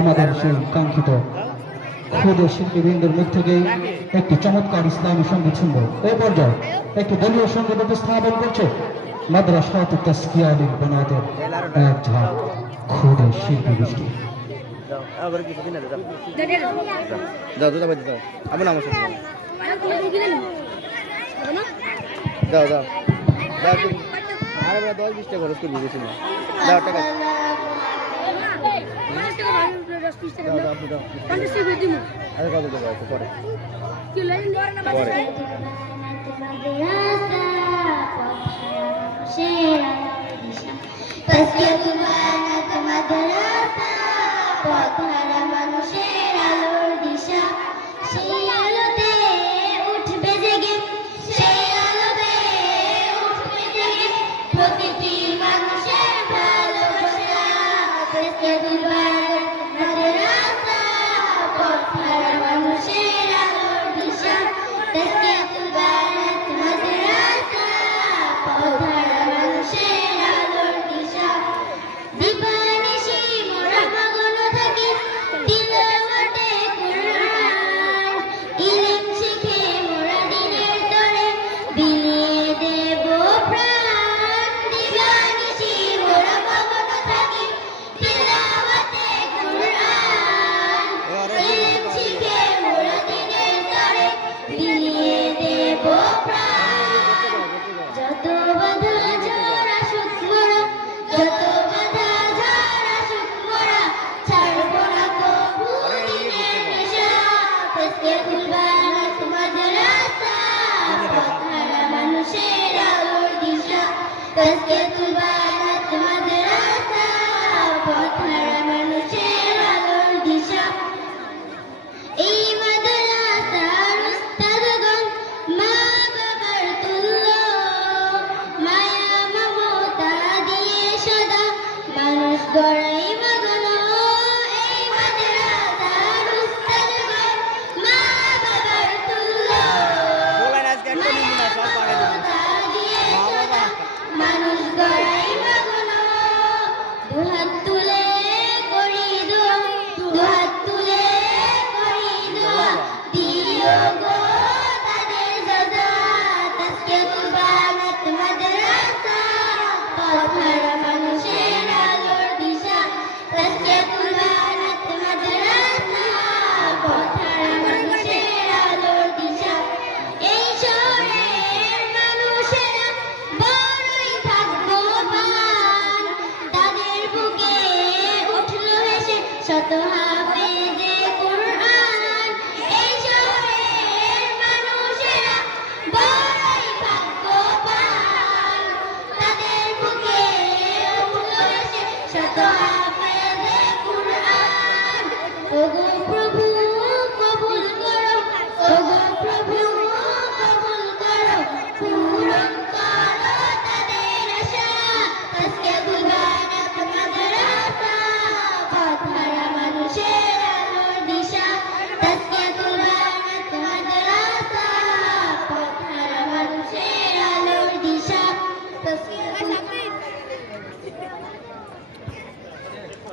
আমাদের সেই কাঙ্ক্ষিত খুদে শিল্পীবৃন্দের মুখ থেকে একটি চমৎকার ইসলামী সঙ্গীত শুনব। এই পর্যায়ে একটি দলীয় সঙ্গীত উপস্থাপন করছে মাদ্রাসাত তাসকিয়া লিল বানাতের এক ঝাঁক খুদে শিল্পী গোষ্ঠী। আরে 10-20 খরচ করে দিয়েছিল। দাও টাকা আরে কত টাকা আছে পরে মানুষের আলোর দিশা।